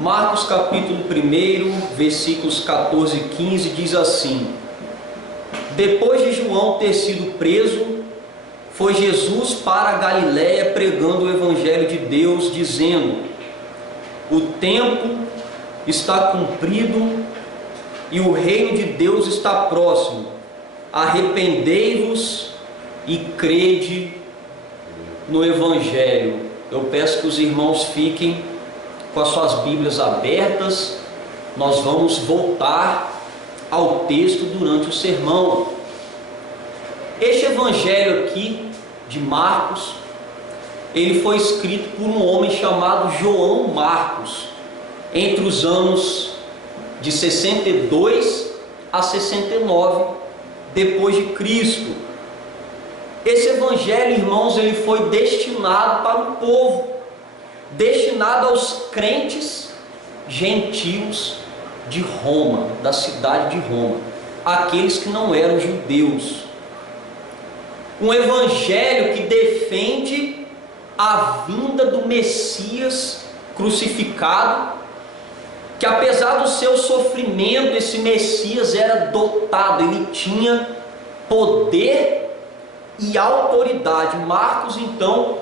Marcos capítulo 1, versículos 14 e 15 diz assim: Depois de João ter sido preso, foi Jesus para a Galiléia pregando o Evangelho de Deus, dizendo: O tempo está cumprido e o reino de Deus está próximo. Arrependei-vos e crede no Evangelho. Eu peço que os irmãos fiquem com as suas Bíblias abertas. Nós vamos voltar ao texto durante o sermão. Este Evangelho aqui de Marcos, ele foi escrito por um homem chamado João Marcos, entre os anos de 62 a 69 depois de Cristo. Esse Evangelho, irmãos, ele foi destinado para o povo, destinado aos crentes gentios de Roma, da cidade de Roma, aqueles que não eram judeus. Um Evangelho que defende a vinda do Messias crucificado, que apesar do seu sofrimento, esse Messias era dotado, ele tinha poder e autoridade. Marcos, então,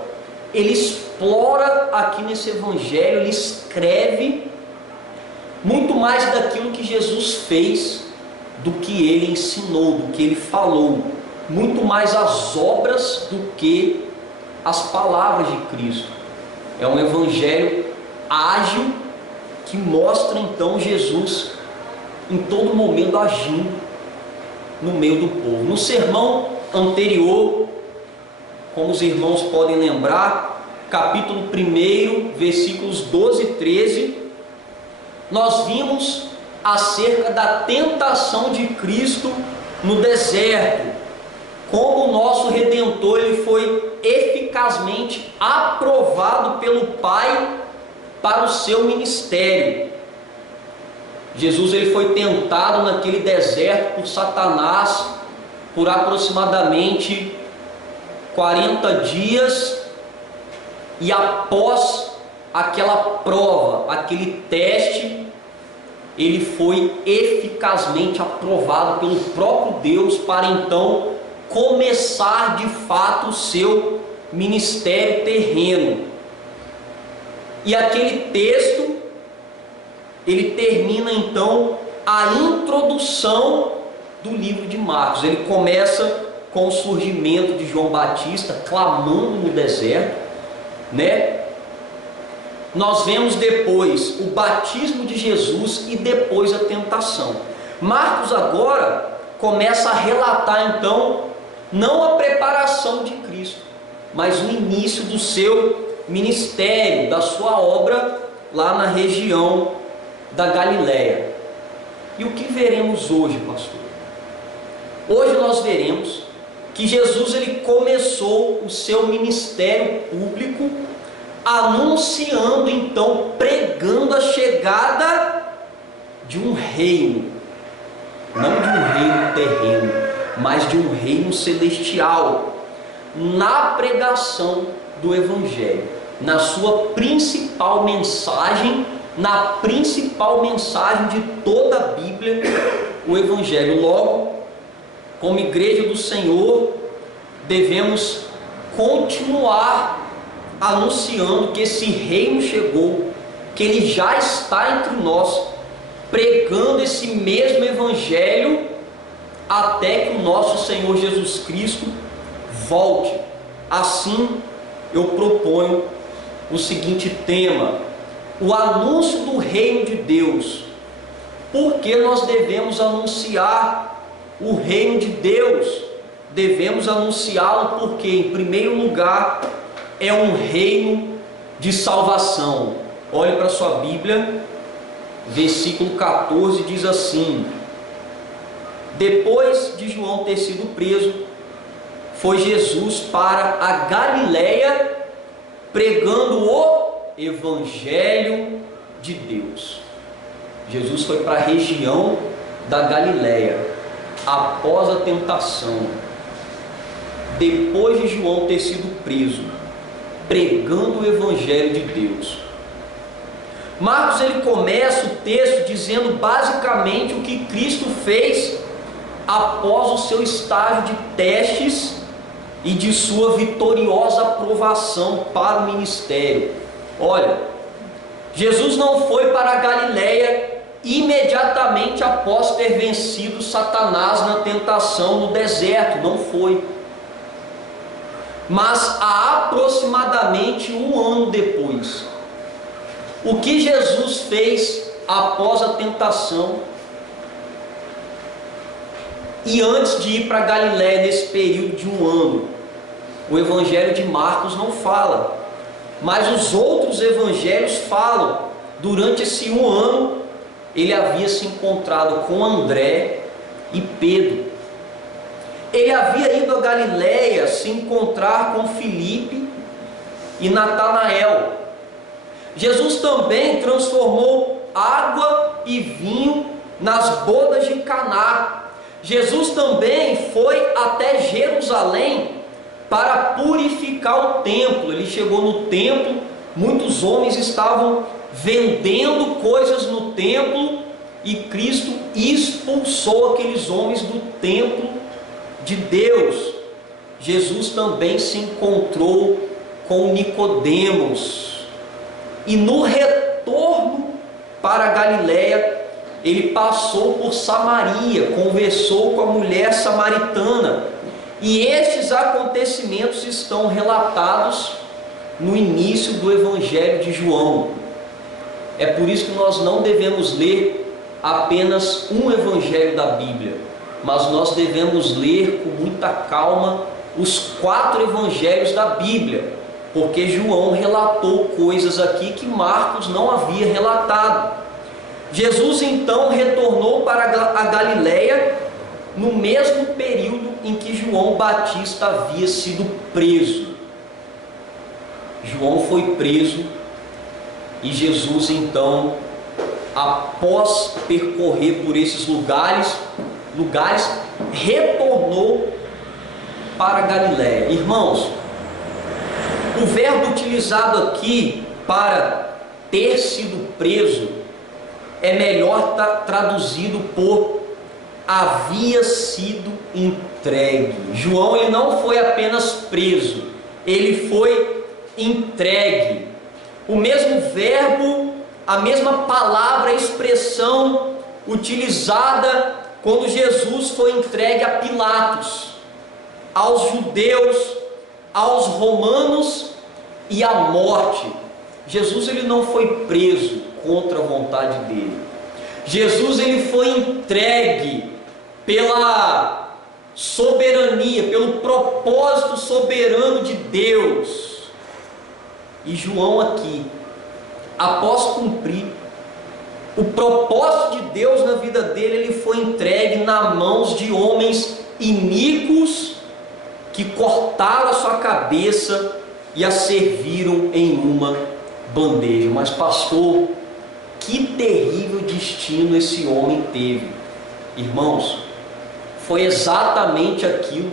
ele explora aqui nesse Evangelho, ele escreve muito mais daquilo que Jesus fez do que ele ensinou, do que ele falou, muito mais as obras do que as palavras de Cristo. É um Evangelho ágil que mostra então Jesus em todo momento agindo no meio do povo. No sermão anterior, como os irmãos podem lembrar, capítulo 1, versículos 12 e 13, nós vimos acerca da tentação de Cristo no deserto, como o nosso Redentor ele foi eficazmente aprovado pelo Pai para o seu ministério. Jesus ele foi tentado naquele deserto por Satanás por aproximadamente 40 dias, e após aquela prova, aquele teste, ele foi eficazmente aprovado pelo próprio Deus para então começar de fato o seu ministério terreno. E aquele texto, ele termina então a introdução do livro de Marcos. Ele começa com o surgimento de João Batista clamando no deserto, né? Nós vemos depois o batismo de Jesus e depois a tentação. Marcos agora começa a relatar então não a preparação de Cristo, mas o início do seu ministério, da sua obra lá na região da Galiléia. E o que veremos hoje, pastor? Hoje nós veremos que Jesus ele começou o seu ministério público anunciando, então, pregando a chegada de um reino, não de um reino terreno, mas de um reino celestial, na pregação do Evangelho, na sua principal mensagem, na principal mensagem de toda a Bíblia, o Evangelho. Logo, como igreja do Senhor, devemos continuar anunciando que esse reino chegou, que ele já está entre nós, pregando esse mesmo Evangelho até que o nosso Senhor Jesus Cristo volte. Assim, eu proponho o seguinte tema: o anúncio do reino de Deus. Por que nós devemos anunciar o reino de Deus? Devemos anunciá-lo porque, em primeiro lugar, é um reino de salvação. Olhe para a sua Bíblia, versículo 14 diz assim: Depois de João ter sido preso, foi Jesus para a Galiléia pregando o Evangelho de Deus. Jesus foi para a região da Galiléia após a tentação, depois de João ter sido preso, pregando o Evangelho de Deus. Marcos ele começa o texto dizendo basicamente o que Cristo fez após o seu estágio de testes e de sua vitoriosa aprovação para o ministério. Olha, Jesus não foi para a Galileia imediatamente após ter vencido Satanás na tentação no deserto, não foi. Mas há aproximadamente um ano depois. O que Jesus fez após a tentação e antes de ir para a Galileia nesse período de um ano? O Evangelho de Marcos não fala, mas os outros evangelhos falam. Durante esse um ano, ele havia se encontrado com André e Pedro. Ele havia ido a Galileia se encontrar com Filipe e Natanael. Jesus também transformou água e vinho nas bodas de Caná. Jesus também foi até Jerusalém para purificar o templo. Ele chegou no templo, muitos homens estavam vendendo coisas no templo e Cristo expulsou aqueles homens do templo de Deus. Jesus também se encontrou com Nicodemos e no retorno para a Galileia ele passou por Samaria, conversou com a mulher samaritana, e estes acontecimentos estão relatados no início do Evangelho de João. É por isso que nós não devemos ler apenas um evangelho da Bíblia, mas nós devemos ler com muita calma os 4 evangelhos da Bíblia, porque João relatou coisas aqui que Marcos não havia relatado. Jesus então retornou para a Galileia no mesmo período em que João Batista havia sido preso. João foi preso e Jesus então, após percorrer por esses lugares, retornou para a Galileia. Irmãos, o verbo utilizado aqui para ter sido preso é melhor traduzido por havia sido entregue. João ele não foi apenas preso, ele foi entregue. O mesmo verbo, a mesma palavra, a expressão utilizada quando Jesus foi entregue a Pilatos, aos judeus, aos romanos e à morte. Jesus ele não foi preso contra a vontade dele. Jesus ele foi entregue pela soberania, pelo propósito soberano de Deus. E João aqui, após cumprir o propósito de Deus na vida dele, ele foi entregue nas mãos de homens iníquos que cortaram a sua cabeça e a serviram em uma bandeja. Mas pastor, que terrível destino esse homem teve. Irmãos, foi exatamente aquilo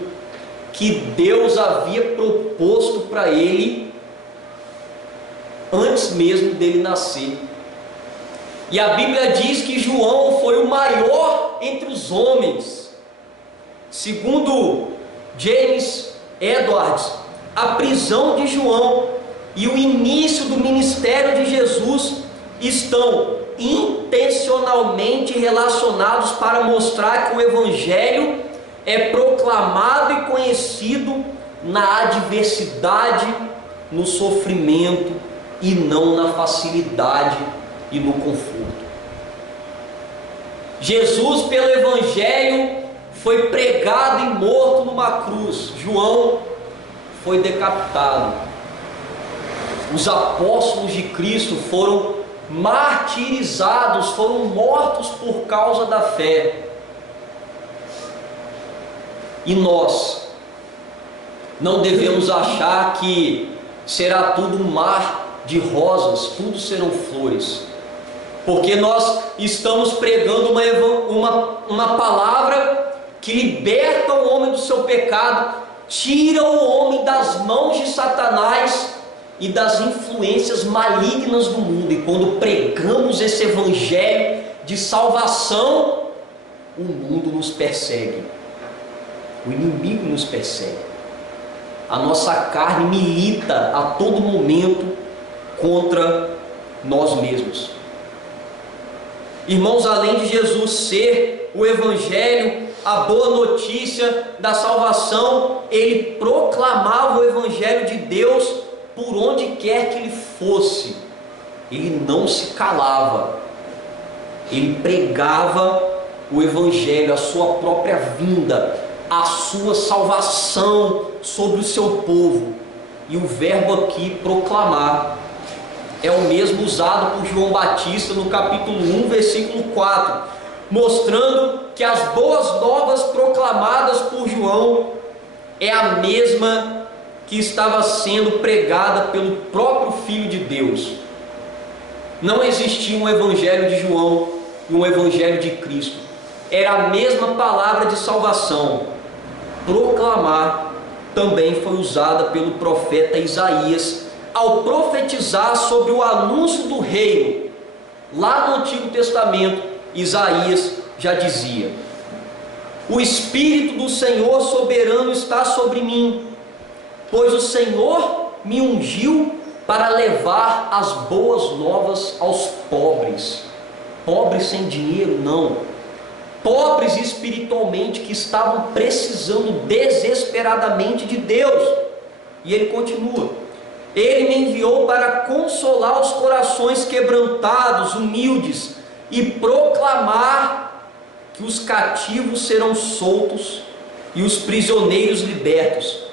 que Deus havia proposto para ele antes mesmo dele nascer. E a Bíblia diz que João foi o maior entre os homens. Segundo James Edwards, a prisão de João e o início do ministério de Jesus estão intencionalmente relacionados para mostrar que o Evangelho é proclamado e conhecido na adversidade, no sofrimento e não na facilidade e no conforto. Jesus, pelo Evangelho, foi pregado e morto numa cruz. João foi decapitado. Os apóstolos de Cristo foram martirizados, foram mortos por causa da fé. E nós não devemos achar que será tudo um mar de rosas, tudo serão flores, porque nós estamos pregando uma palavra que liberta o homem do seu pecado, tira o homem das mãos de Satanás e das influências malignas do mundo. E quando pregamos esse evangelho de salvação, o mundo nos persegue, o inimigo nos persegue, a nossa carne milita a todo momento contra nós mesmos. Irmãos, além de Jesus ser o evangelho, a boa notícia da salvação, ele proclamava o evangelho de Deus por onde quer que ele fosse. Ele não se calava, ele pregava o evangelho, a sua própria vinda, a sua salvação sobre o seu povo. E o verbo aqui, proclamar, é o mesmo usado por João Batista no capítulo 1, versículo 4, mostrando que as boas novas proclamadas por João é a mesma que estava sendo pregada pelo próprio Filho de Deus. Não existia um evangelho de João e um evangelho de Cristo. Era a mesma palavra de salvação. Proclamar também foi usada pelo profeta Isaías ao profetizar sobre o anúncio do reino. Lá no Antigo Testamento, Isaías já dizia: o Espírito do Senhor soberano está sobre mim, pois o Senhor me ungiu para levar as boas novas aos pobres. Pobres sem dinheiro, não. Pobres espiritualmente, que estavam precisando desesperadamente de Deus. E ele continua: ele me enviou para consolar os corações quebrantados, humildes, e proclamar que os cativos serão soltos e os prisioneiros libertos.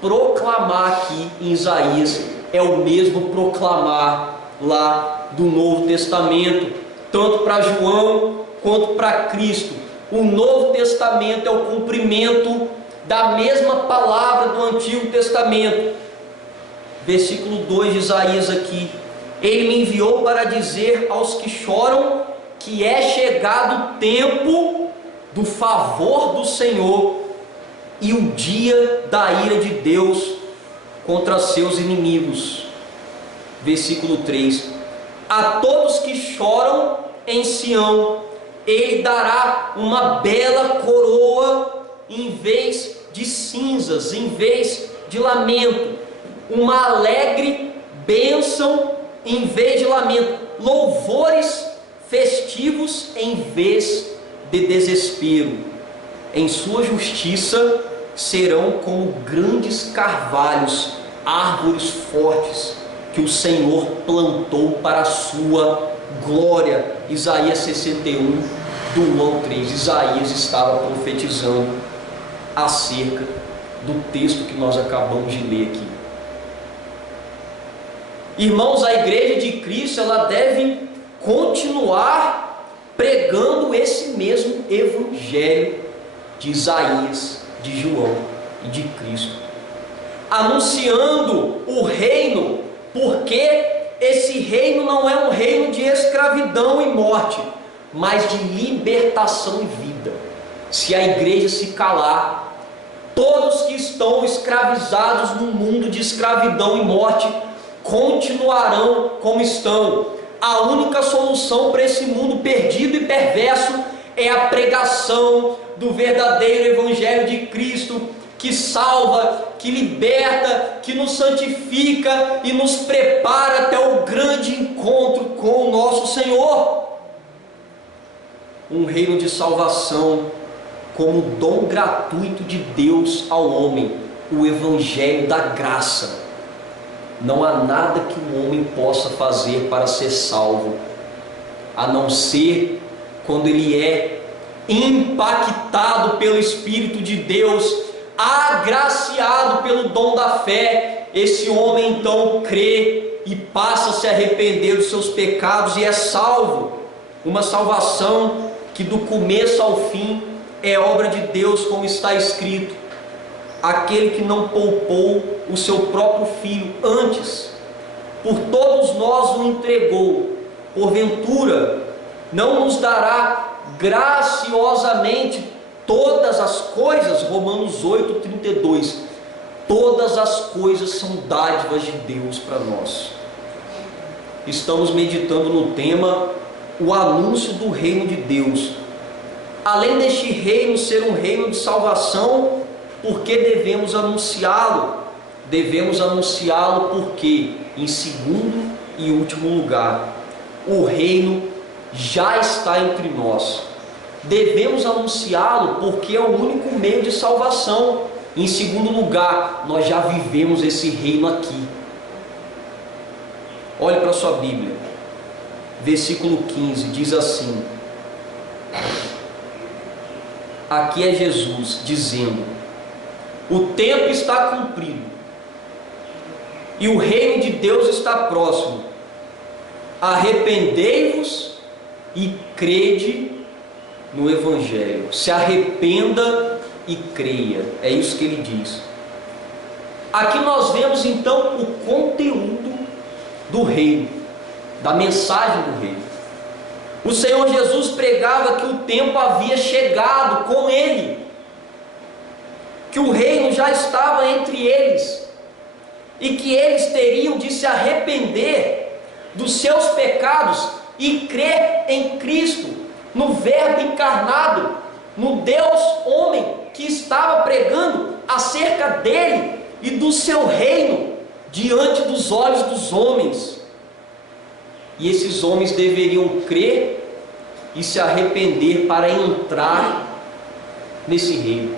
Proclamar aqui em Isaías é o mesmo proclamar lá do Novo Testamento, tanto para João quanto para Cristo. O Novo Testamento é o cumprimento da mesma palavra do Antigo Testamento. Versículo 2 de Isaías aqui: ele me enviou para dizer aos que choram que é chegado o tempo do favor do Senhor e o dia da ira de Deus contra seus inimigos. Versículo 3: a todos que choram em Sião, ele dará uma bela coroa em vez de cinzas, em vez de lamento, uma alegre bênção em vez de lamento, louvores festivos em vez de desespero. Em sua justiça serão como grandes carvalhos, árvores fortes que o Senhor plantou para a sua glória. Isaías 61, do 1 ao 3. Isaías estava profetizando acerca do texto que nós acabamos de ler aqui. Irmãos, a igreja de Cristo, ela deve continuar pregando esse mesmo evangelho de Isaías, de João e de Cristo, anunciando o reino, porque esse reino não é um reino de escravidão e morte, mas de libertação e vida. Se a igreja se calar, todos que estão escravizados no mundo de escravidão e morte continuarão como estão. A única solução para esse mundo perdido e perverso é a pregação do verdadeiro evangelho de Cristo, que salva, que liberta, que nos santifica e nos prepara até o grande encontro com o nosso Senhor. Um reino de salvação como dom gratuito de Deus ao homem, o evangelho da graça. Não há nada que o homem possa fazer para ser salvo, a não ser quando ele é impactado pelo Espírito de Deus, agraciado pelo dom da fé. Esse homem então crê e passa a se arrepender dos seus pecados e é salvo. Uma salvação que do começo ao fim é obra de Deus, como está escrito: aquele que não poupou o seu próprio filho, antes por todos nós o entregou, porventura não nos dará graciosamente todas as coisas? Romanos 8:32. todas as coisas são dádivas de Deus para nós. Estamos meditando no tema o anúncio do reino de Deus. Além deste reino ser um reino de salvação, por que devemos anunciá-lo? Devemos anunciá-lo porque, em segundo e último lugar, o reino já está entre nós. Devemos anunciá-lo porque é o único meio de salvação. Em segundo lugar, nós já vivemos esse reino aqui. Olhe para a sua Bíblia, versículo 15, diz assim: aqui é Jesus dizendo: o tempo está cumprido e o reino de Deus está próximo. Arrependei-vos e crede no Evangelho. Se arrependa e creia. É isso que ele diz. Aqui nós vemos então o conteúdo do reino, da mensagem do reino. O Senhor Jesus pregava que o tempo havia chegado com ele, que o reino já estava entre eles, e que eles teriam de se arrepender dos seus pecados e crer em Cristo, no Verbo encarnado, no Deus homem que estava pregando acerca dele e do seu reino diante dos olhos dos homens. E esses homens deveriam crer e se arrepender para entrar nesse reino.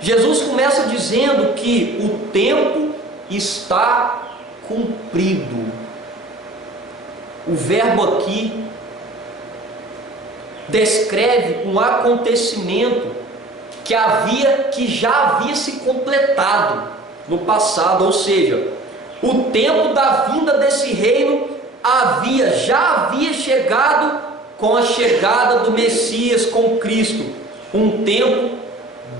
Jesus começa dizendo que o tempo está cumprido. O verbo aqui descreve um acontecimento que já havia se completado no passado, ou seja, o tempo da vinda desse reino já havia chegado com a chegada do Messias, com Cristo, um tempo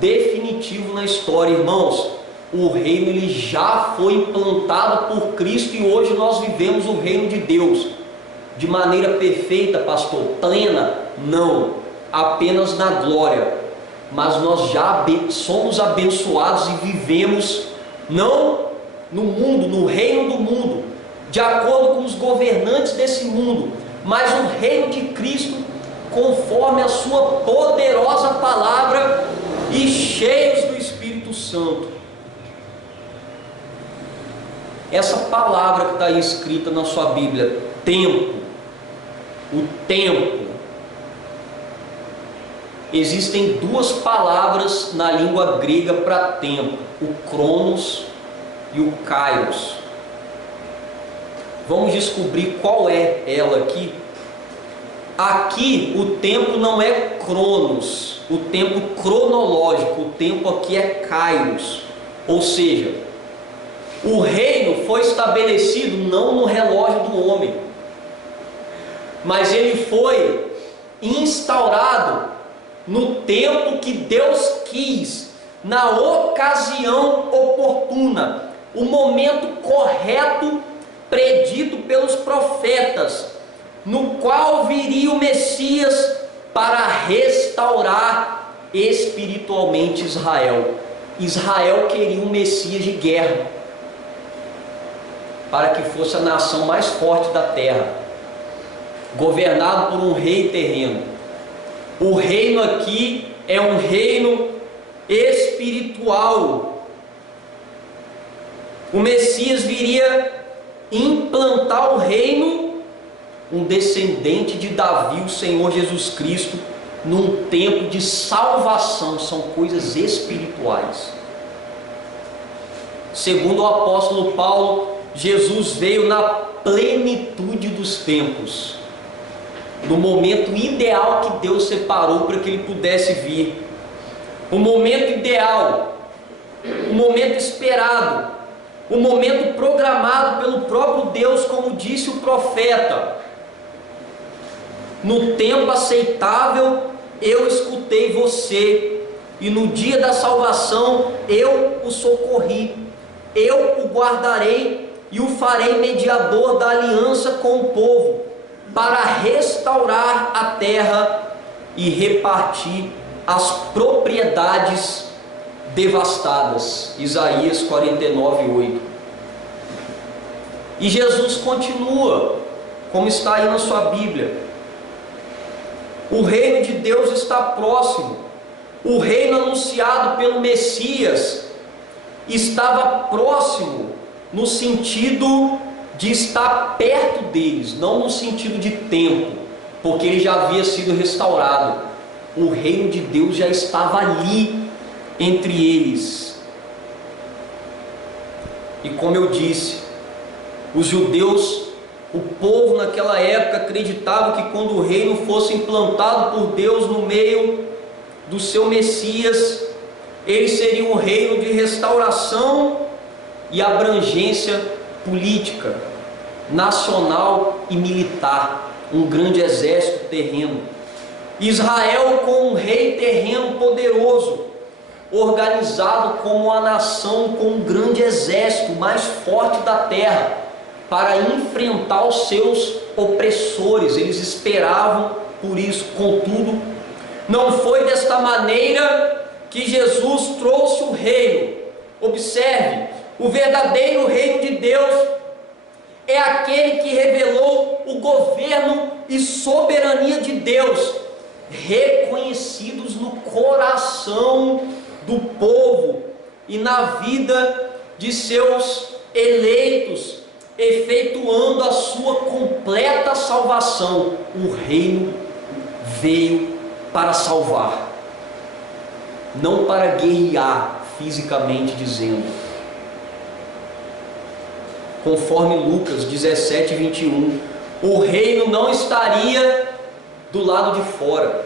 definitivo na história. Irmãos, o reino ele já foi implantado por Cristo e hoje nós vivemos o reino de Deus de maneira perfeita, pastor, plena? Não, apenas na glória. Mas nós já somos abençoados e vivemos não no mundo, no reino do mundo, de acordo com os governantes desse mundo, mas o reino de Cristo, conforme a sua poderosa palavra e cheios do Espírito Santo. Essa palavra que está aí escrita na sua Bíblia, tempo, o tempo, existem duas palavras na língua grega para tempo, o cronos e o kairos. Vamos descobrir qual é ela aqui. Aqui o tempo não é cronos, o tempo cronológico, o tempo aqui é kairos, ou seja, o reino foi estabelecido não no relógio do homem, mas ele foi instaurado no tempo que Deus quis, na ocasião oportuna, o momento correto predito pelos profetas, no qual viria o Messias para restaurar espiritualmente Israel. Israel queria um Messias de guerra, para que fosse a nação mais forte da terra, governado por um rei terreno. O reino aqui é um reino espiritual. O Messias viria implantar o reino, um descendente de Davi, o Senhor Jesus Cristo, num tempo de salvação. São coisas espirituais. Segundo o apóstolo Paulo, Jesus veio na plenitude dos tempos, no momento ideal que Deus separou para que ele pudesse vir. O momento ideal, o momento esperado, o momento programado pelo próprio Deus, como disse o profeta: no tempo aceitável eu escutei você, e no dia da salvação eu o socorri. Eu o guardarei e o farei mediador da aliança com o povo, para restaurar a terra e repartir as propriedades devastadas. Isaías 49:8. E Jesus continua, como está aí na sua Bíblia: o reino de Deus está próximo. O reino anunciado pelo Messias estava próximo, no sentido de estar perto deles, não no sentido de tempo, porque ele já havia sido restaurado. O reino de Deus já estava ali entre eles. E como eu disse, os judeus, o povo naquela época, acreditava que quando o reino fosse implantado por Deus no meio do seu Messias, ele seria um reino de restauração e abrangência política, nacional e militar, um grande exército terreno. Israel com um rei terreno poderoso, organizado como uma nação com um grande exército, mais forte da terra, para enfrentar os seus opressores. Eles esperavam por isso. Contudo, não foi desta maneira que Jesus trouxe o reino. Observe, o verdadeiro reino de Deus é aquele que revelou o governo e soberania de Deus, reconhecidos no coração do povo e na vida de seus eleitos, efetuando a sua completa salvação. O reino veio para salvar, não para guerrear, fisicamente dizendo. Conforme Lucas 17:21, o reino não estaria do lado de fora.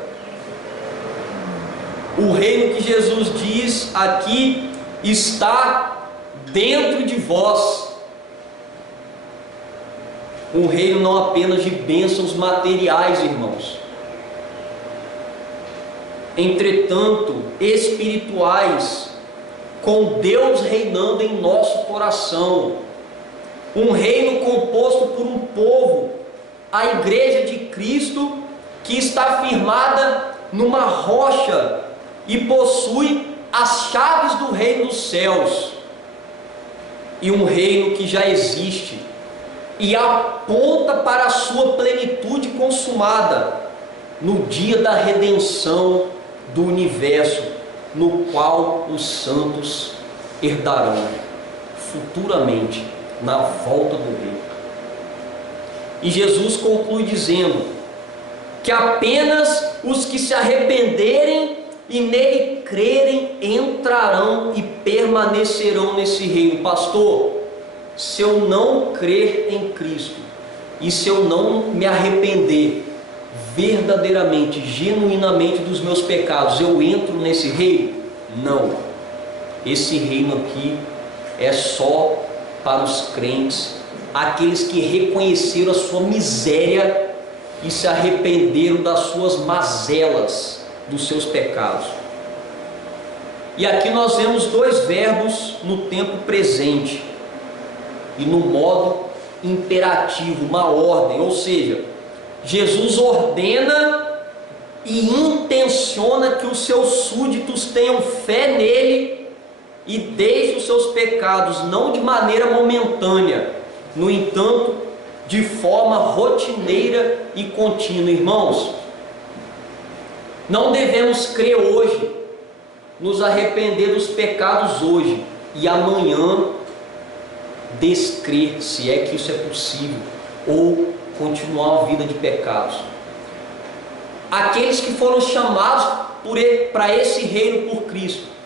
O reino que Jesus diz aqui está dentro de vós. Um reino não apenas de bênçãos materiais, irmãos, entretanto espirituais, com Deus reinando em nosso coração. Um reino composto por um povo, a igreja de Cristo, que está firmada numa rocha e possui as chaves do reino dos céus. E um reino que já existe e aponta para a sua plenitude consumada no dia da redenção do universo, no qual os santos herdarão futuramente na volta do Rei. E Jesus conclui dizendo que apenas os que se arrependerem e nele crerem entrarão e permanecerão nesse reino. Pastor, se eu não crer em Cristo e se eu não me arrepender verdadeiramente, genuinamente dos meus pecados, eu entro nesse reino? Não. Esse reino aqui é só para os crentes, aqueles que reconheceram a sua miséria e se arrependeram das suas mazelas, dos seus pecados. E aqui nós vemos dois verbos no tempo presente e no modo imperativo, uma ordem, ou seja, Jesus ordena e intenciona que os seus súditos tenham fé nele e deixem os seus pecados, não de maneira momentânea, no entanto, de forma rotineira e contínua. Irmãos, não devemos crer hoje, nos arrepender dos pecados hoje e amanhã descrer, se é que isso é possível, ou continuar uma vida de pecados. Aqueles que foram chamados para esse reino por Cristo,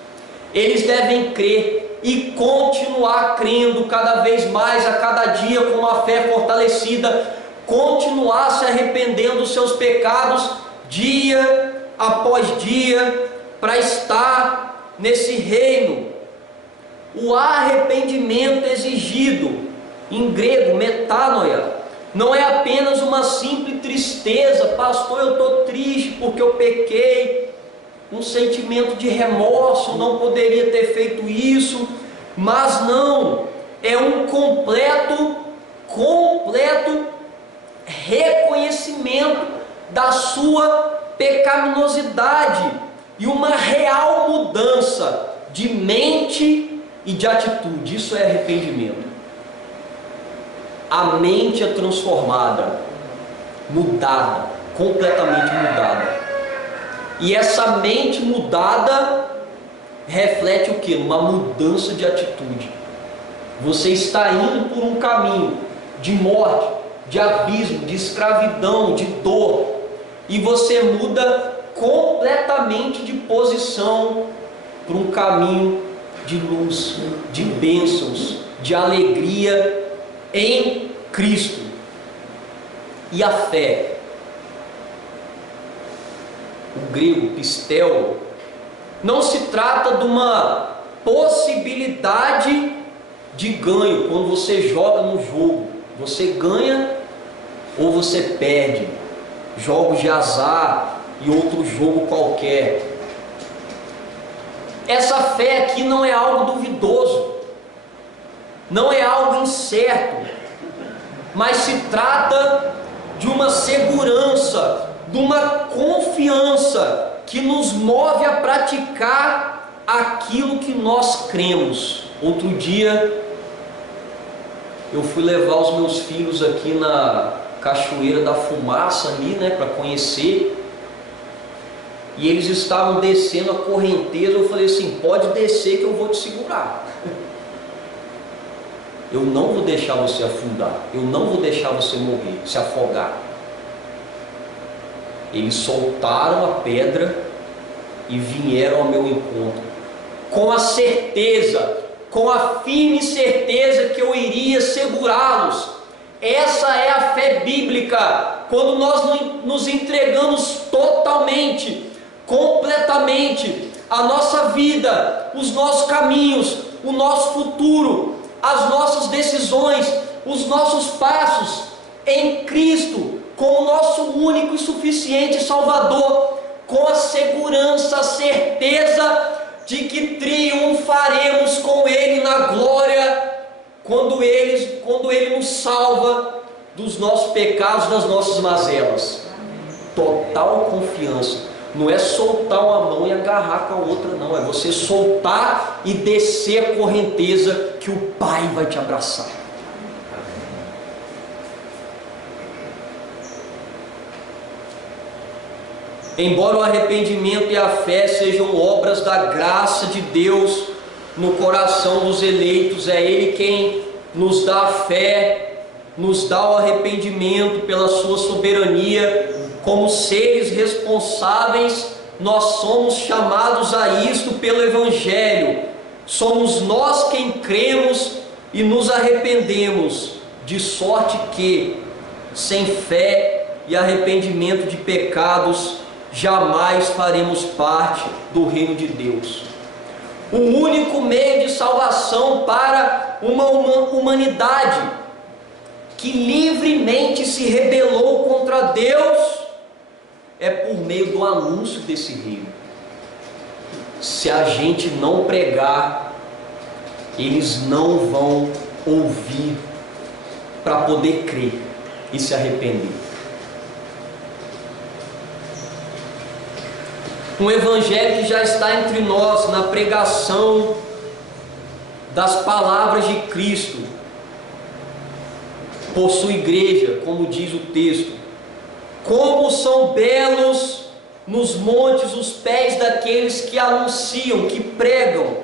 eles devem crer e continuar crendo cada vez mais, a cada dia, com uma fé fortalecida, continuar se arrependendo dos seus pecados dia após dia, para estar nesse reino. O arrependimento exigido, em grego metanoia, não é apenas uma simples tristeza. Pastor, eu estou triste porque eu pequei, um sentimento de remorso, não poderia ter feito isso. Mas não, é um completo reconhecimento da sua pecaminosidade e uma real mudança de mente e de atitude. Isso é arrependimento. A mente é transformada, mudada, completamente mudada. E essa mente mudada reflete o quê? Uma mudança de atitude. Você está indo por um caminho de morte, de abismo, de escravidão, de dor, e você muda completamente de posição para um caminho de luz, de bênçãos, de alegria em Cristo. E a fé, o grego pistel, não se trata de uma possibilidade de ganho. Quando você joga no jogo, você ganha ou você perde. Jogos de azar e outro jogo qualquer. Essa fé aqui não é algo duvidoso, não é algo incerto, mas se trata de uma segurança, de uma confiança que nos move a praticar aquilo que nós cremos. Outro dia eu fui levar os meus filhos aqui na Cachoeira da Fumaça ali, para conhecer, e eles estavam descendo a correnteza. Eu falei assim: pode descer que eu vou te segurar. Eu não vou deixar você afundar, eu não vou deixar você morrer, se afogar. Eles soltaram a pedra e vieram ao meu encontro, com a certeza, com a firme certeza que eu iria segurá-los. Essa é a fé bíblica, quando nós nos entregamos totalmente, completamente, a nossa vida, os nossos caminhos, o nosso futuro, as nossas decisões, os nossos passos em Cristo, com o nosso único e suficiente Salvador, com a segurança, a certeza de que triunfaremos com Ele na glória, quando Ele nos salva dos nossos pecados, das nossas mazelas. Total confiança. Não é soltar uma mão e agarrar com a outra, não. É você soltar e descer a correnteza, que o Pai vai te abraçar. Embora o arrependimento e a fé sejam obras da graça de Deus no coração dos eleitos, é Ele quem nos dá a fé, nos dá o arrependimento pela sua soberania. Como seres responsáveis, nós somos chamados a isto pelo Evangelho. Somos nós quem cremos e nos arrependemos, de sorte que, sem fé e arrependimento de pecados, jamais faremos parte do reino de Deus. O único meio de salvação para uma humanidade que livremente se rebelou contra Deus é por meio do anúncio desse reino. Se a gente não pregar, eles não vão ouvir para poder crer e se arrepender. Um evangelho que já está entre nós na pregação das palavras de Cristo por sua igreja, como diz o texto. Como são belos nos montes os pés daqueles que anunciam, que pregam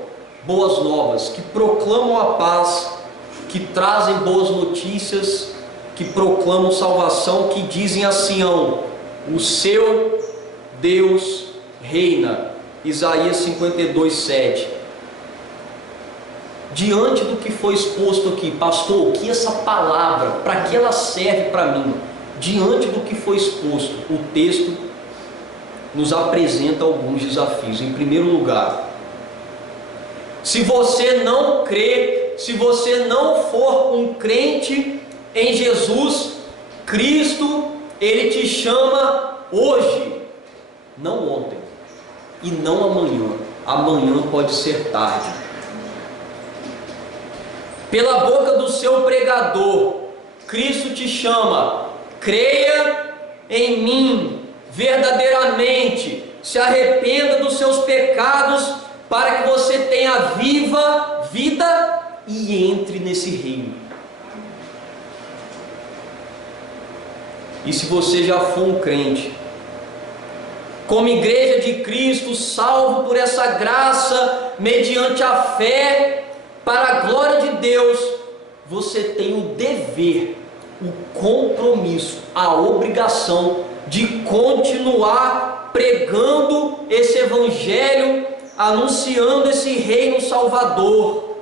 boas novas, que proclamam a paz, que trazem boas notícias, que proclamam salvação, que dizem a Sião: o seu Deus reina. Isaías 52:7. Diante do que foi exposto aqui, pastor, o que essa palavra, para que ela serve para mim? Diante do que foi exposto, o texto nos apresenta alguns desafios. Em primeiro lugar, se você não crê, se você não for um crente em Jesus Cristo, Ele te chama hoje, não ontem e não amanhã. Amanhã pode ser tarde. Pela boca do seu pregador, Cristo te chama: creia em mim verdadeiramente, se arrependa dos seus pecados para que você tenha viva vida e entre nesse reino. E se você já for um crente, como igreja de Cristo, salvo por essa graça, mediante a fé, para a glória de Deus, você tem o dever, o compromisso, a obrigação de continuar pregando esse evangelho, anunciando esse reino salvador,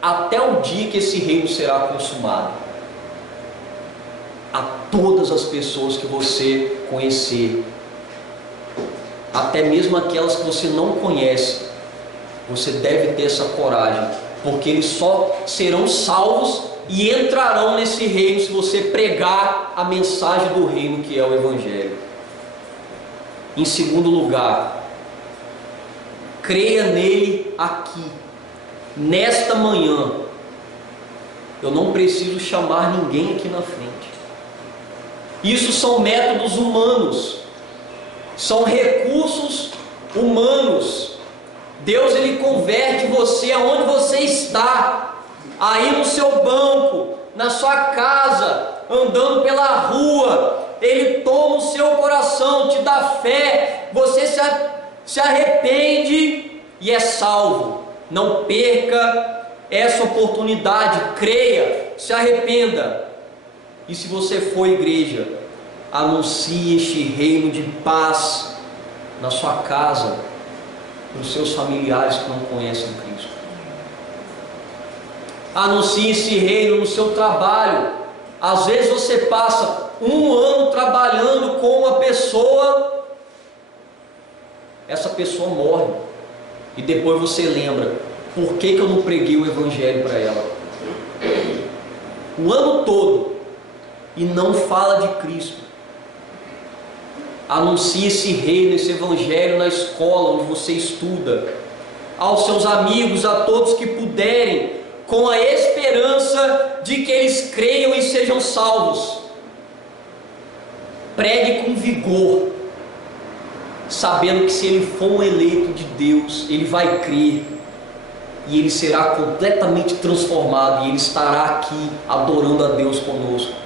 até o dia que esse reino será consumado. A todas as pessoas que você conhecer, até mesmo aquelas que você não conhece, você deve ter essa coragem, porque eles só serão salvos e entrarão nesse reino se você pregar a mensagem do reino, que é o evangelho. Em segundo lugar, creia nele aqui, nesta manhã. Eu não preciso chamar ninguém aqui na frente. Isso são métodos humanos, são recursos humanos. Deus, ele converte você aonde você está, aí no seu banco, na sua casa, andando pela rua. Ele toma o seu coração, te dá fé, você se arrepende e é salvo. Não perca essa oportunidade, creia, se arrependa. E se você for igreja, anuncie este reino de paz na sua casa, para os seus familiares que não conhecem Cristo. Anuncie esse reino no seu trabalho. Às vezes você passa um ano trabalhando com uma pessoa, essa pessoa morre, e depois você lembra: por que eu não preguei o evangelho para ela? O ano todo, e não fala de Cristo. Anuncie esse reino, esse evangelho na escola onde você estuda, aos seus amigos, a todos que puderem, com a esperança de que eles creiam e sejam salvos. Pregue com vigor, sabendo que se ele for um eleito de Deus, ele vai crer, e ele será completamente transformado, e ele estará aqui adorando a Deus conosco.